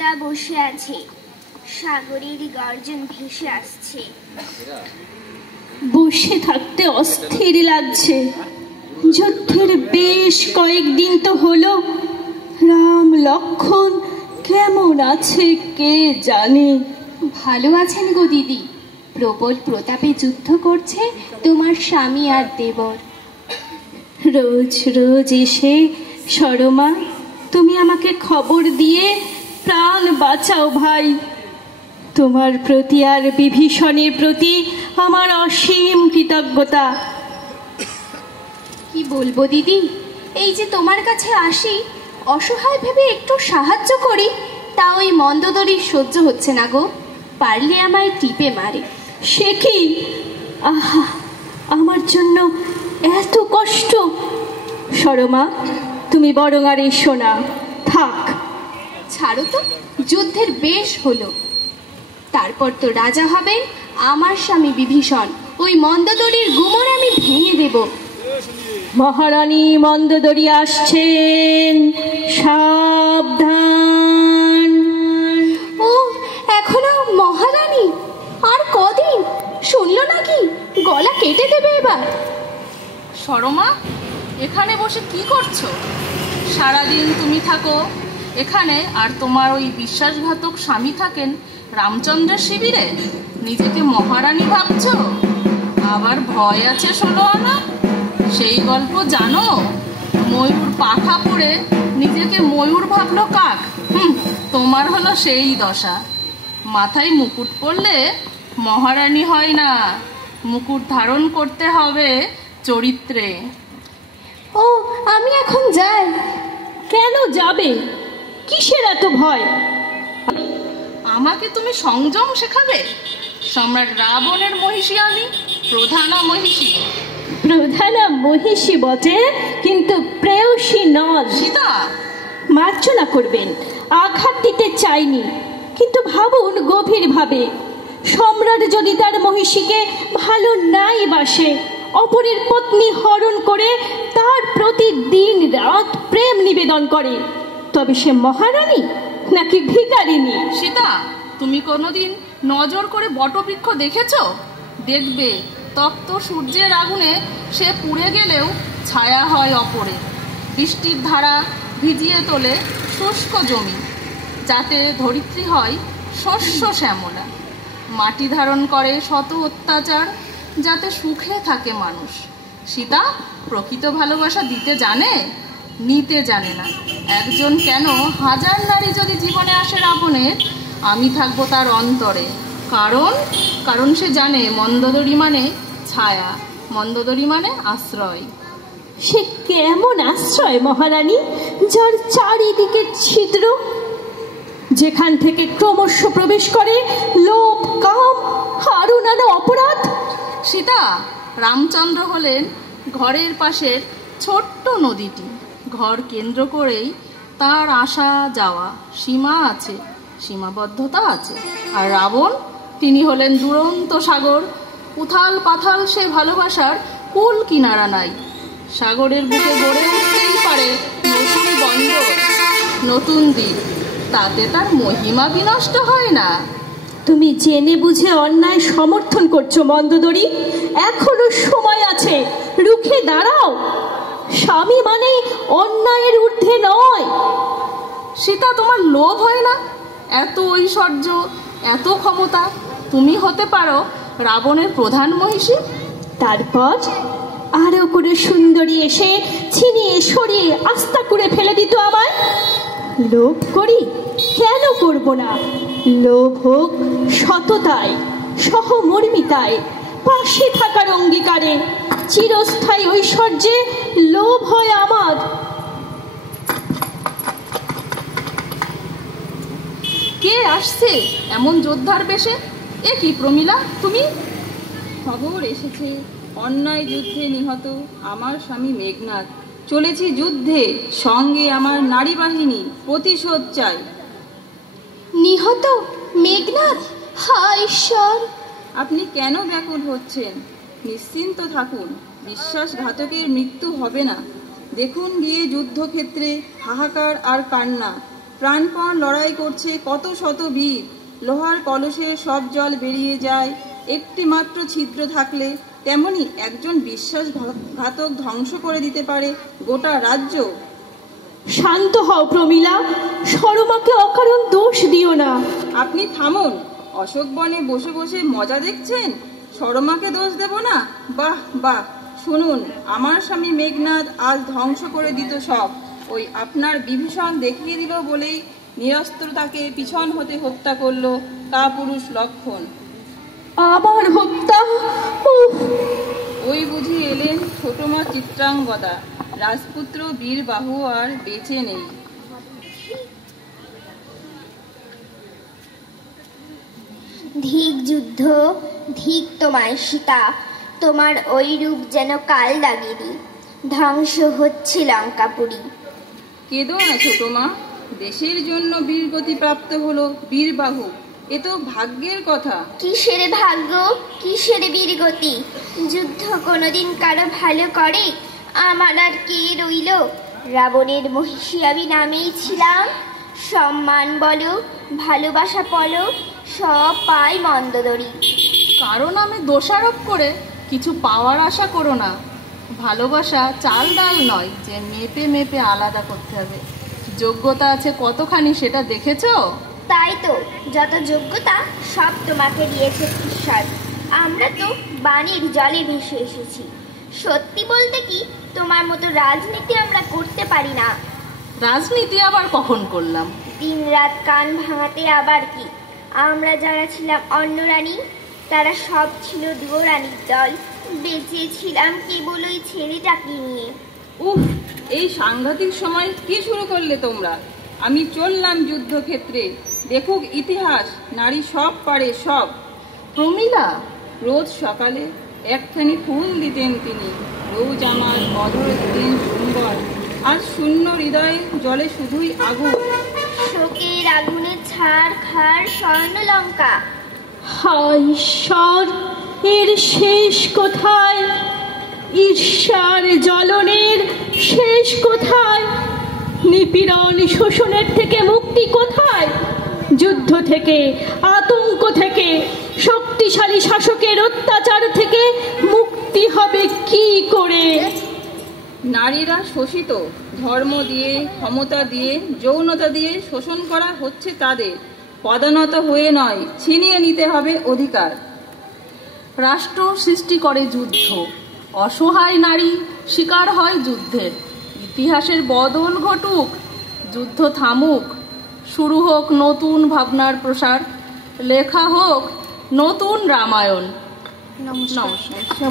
সীতা বসে আছে, সাগরের গর্জন ভেসে আসছে। বসে থাকতে অস্থির লাগছে। যুদ্ধের বেশ কয়েকদিন তো হলো। রাম লক্ষণ কেমন আছে কে জানে। ভালো আছেন গো দিদি, প্রবল প্রতাপে যুদ্ধ করছে তোমার স্বামী আর দেবর। রোজ রোজ এসে সরমা তুমি আমাকে খবর দিয়ে প্রাণ বাঁচাও ভাই। তোমার প্রতি আর বিভীষণের প্রতি আমার অসীম কৃতজ্ঞতা। কি বলবো দিদি, এই যে তোমার কাছে আসি অসহায় ভেবে একটু সাহায্য করি, তা ওই মন্দোদরীর সহ্য হচ্ছে না গো। পারলে আমায় টিপে মারে। সে কি, আহা, আমার জন্য এত কষ্ট। সরমা তুমি বরং আর এসো না, থাক। ছাড়ো তো, যুদ্ধের বেশ হলো, তারপর তো রাজা হবেন আমার স্বামী বিভীষণ। ওই মন্দোদরীর গুমর আমি ভেঙে দেব। মহারানী মন্দোদরী আসছেন, সাবধান। ও এখনো মহারানী? আর কদিন? শুনলো নাকি গলা কেটে দেবে এবার। সরমা, এখানে বসে কি করছো? সারাদিন তুমি থাকো এখানে আর তোমার ওই বিশ্বাসঘাতক স্বামী থাকেন রামচন্দ্রের শিবিরে। নিজেকে মহারানী ভাবছো? আবার ভয় আছে 16 আনা। সেই গল্প জানো? ময়ূর পাখা পরে নিজেকে ময়ূর ভাবলো কাক। তোমার হলো সেই দশা। মাথায় মুকুট পরলে মহারানী হয় না, মুকুট ধারণ করতে হবে চরিত্রে। ও আমি এখন যাই। কেন যাবে? কিসের এত ভয়? আমাকে তুমি সংযম শেখাবে? সম্রাট রাবণের মহিষী আমি, প্রধানা মহিষী। প্রধানা মহিষী বটে, কিন্তু প্রেয়সী নন। সীতা, মার্জনা করবেন, আঘাত দিতে চাইনি, কিন্তু ভাবুন গভীরভাবে। সম্রাট যদি তার মহিষীকে ভালো নাই বাসে, অপরের পত্নী হরণ করে তার প্রতি দিন রাত প্রেম নিবেদন করে, তবে সে মহারানী নাকি ভিখারিনী? সীতা, তুমি কোনোদিন নজর করে বটবৃক্ষ দেখেছো? দেখবে তপ্ত সূর্যের আগুনে সে পুড়ে গেলেও ছায়া হয় অপরে। বৃষ্টির ধারা ভিজিয়ে তোলে শুষ্ক জমি, যাতে ধরিত্রী হয় শস্য শ্যামলা। মাটি ধারণ করে শত অত্যাচার, যাতে সুখে থাকে মানুষ। সীতা প্রকৃত ভালোবাসা দিতে জানে, নিতে জানে না। একজন কেন, হাজার নারী যদি জীবনে আসে রাবণের, আমি থাকবো তার অন্তরে। কারণ সে জানে মন্দোদরী মানে ছায়া, মন্দোদরী মানে আশ্রয়। সে কেমন আশ্রয় মহারানী, যার চারিদিকে ছিদ্র, যেখান থেকে ক্রমশ প্রবেশ করে লোভ, কাম আর অন্যান্য অপরাধ? সীতা, রামচন্দ্র হলেন ঘরের পাশের ছোট্ট নদীটি। ঘর কেন্দ্র করেই তার আসা যাওয়া, সীমা আছে, সীমাবদ্ধতা আছে। আর রাবণ, তিনি হলেন দুরন্ত সাগর। উথাল পাথাল সে ভালোবাসার কুল কিনারা নাই। সাগরের বুকে গড়ে উঠতেই পারে নতুন বন্দর, নতুন দ্বীপ, তাতে তার মহিমা বিনষ্ট হয় না। তুমি জেনে বুঝে অন্যায় সমর্থন করছো মন্দোদরী। এখনো সময় আছে, রুখে দাঁড়াও। স্বামী মানে অন্যায়ের ঊর্ধ্বে নয়। সীতা, তোমার লোভ হয় না? এত ঐশ্বর্য, এত ক্ষমতা, তুমি হতে পারো রাবণের প্রধান মহিষী। তারপর আরো করে সুন্দরী এসে ছিনিয়ে সরিয়ে আস্থা করে ফেলে দিত আমায়। লোভ করি? কেন করব না? লোভ হোক সততায়, সহমর্মিতায়, পাশে থাকার অঙ্গীকারে। চিরস্থায়ী ঐশ্বর্যে লোভ হয় আমার। কে আসছে এমন যোদ্ধার বেশে? এ কি প্রমীলা, তুমি? খবর এসেছে, অন্যায় যুদ্ধে নিহত আমার স্বামী মেঘনাদ। চলেছি যুদ্ধে, সঙ্গে আমার নারী বাহিনী, প্রতিশোধ চাই। নিহত মেঘনাদ? হায় ঈশ্বর! আপনি কেন ব্যাকুল হচ্ছেন? নিশ্চিন্ত থাকুন, বিশ্বাসঘাতকের মৃত্যু হবে না। দেখুন গিয়ে যুদ্ধক্ষেত্রে হাহাকার আর কান্না, প্রাণপণ লড়াই করছে কত শত বীর। লোহার কলসে সব জল বেরিয়ে যায় একটি মাত্র ছিদ্র থাকলে, তেমনি একজন বিশ্বাসঘাতক ধ্বংস করে দিতে পারে গোটা রাজ্য। শান্ত হও প্রমীলা, সরমাকে অকারণ দোষ দিও না। আপনি থামুন। অশোক বনে বসে বসে মজা দেখছেন, সরমাকে দোষ দেব না? বাহ বাহ, শুনুন, আমার স্বামী মেঘনাদ আজ ধ্বংস করে দিত সব। ওই আপনার বিভীষণ দেখিয়ে দিল বলেই নিরস্ত্রতাকে পিছন হতে হত্যা করলো কাপুরুষ লক্ষণ। আবার হত্যা? ওই বুঝি এলেন ছোট মা চিত্রাঙ্গদা, রাজপুত্র বীরবাহু আর বেঁচে নেই। ধিক যুদ্ধ, ধিক তোমায় সীতা, তোমার ওই রূপ যেন কাল দাগিনী। ধ্বংস হচ্ছে লঙ্কাপুরী। কেঁদো না ছোট মা, দেশের জন্য বীরগতি প্রাপ্ত হলো বীরবাহু, এ তো ভাগ্যের কথা। কিসের ভাগ্য, কিসের বীরগতি? যুদ্ধ কোনোদিন কারো ভালো করে? আমার আর কে রইল? রাবণের মহিষী আমি নামেই ছিলাম। সম্মান বলো, ভালোবাসা বলো, সব পাই মন্দোদরী। কারো নামে দোষারোপ করে কিছু পাওয়ার আশা করো না। ভালোবাসা চাল ডাল নয় যে মেপে মেপে আলাদা করতে হবে। যোগ্যতা আছে কতখানি সেটা দেখেছো? তাই তো, যত যোগ্যতা সব তোমাকে দিয়েছে ঈশ্বর। আমরা তো বাণীর জলে ভেসে এসেছি। সত্যি বলতে কি, তোমার মতো রাজনীতি আমরা করতে পারি না। রাজনীতি আবার কখন করলাম? দিন রাত কান ভাঙাতে আবার কি। আমরা যারা ছিলাম অন্নরানী, তারা সব ছিল দুয়োরানীর দল। বেঁচে ছিলাম কেবল ওই ছেলেটাকে নিয়ে। উফ, এই সাংঘাতিক সময় কি শুরু করলে তোমরা? আমি চললাম যুদ্ধক্ষেত্রে, দেখুক ইতিহাস, নারী সব পারে সব। প্রমীলা, রোজ সকালে একখানি ফুল দিতেন তিনি, রোজ আমার অধরে দিতেন সুন্দর, আর শূন্য হৃদয়ে জলে শুধুই আগুন। শোকের আগুনে ছাড় খাড় স্বর্ণলঙ্কা। হায় ঈশ্বর, এর শেষ কোথায়? ঈর্ষার জ্বলনের শেষ কোথায়? নিপীড়ন শোষণের থেকে মুক্তি কোথায়? যুদ্ধ থেকে, আতঙ্ক থেকে, শক্তিশালী শাসকের অত্যাচার থেকে মুক্তি হবে কি করে? নারীরা শোষিত, ধর্ম দিয়ে, ক্ষমতা দিয়ে, যৌনতা দিয়ে শোষণ করা হচ্ছে তাদের। পদানত হয়ে নয়, ছিনিয়ে নিতে হবে অধিকার। রাষ্ট্র সৃষ্টি করে যুদ্ধ, অসহায় নারী শিকার হয় যুদ্ধের। ইতিহাসের বদল ঘটুক, যুদ্ধ থামুক, শুরু হোক নতুন ভাবনার প্রসার, লেখা হোক নতুন রামায়ণ। নমস্কার।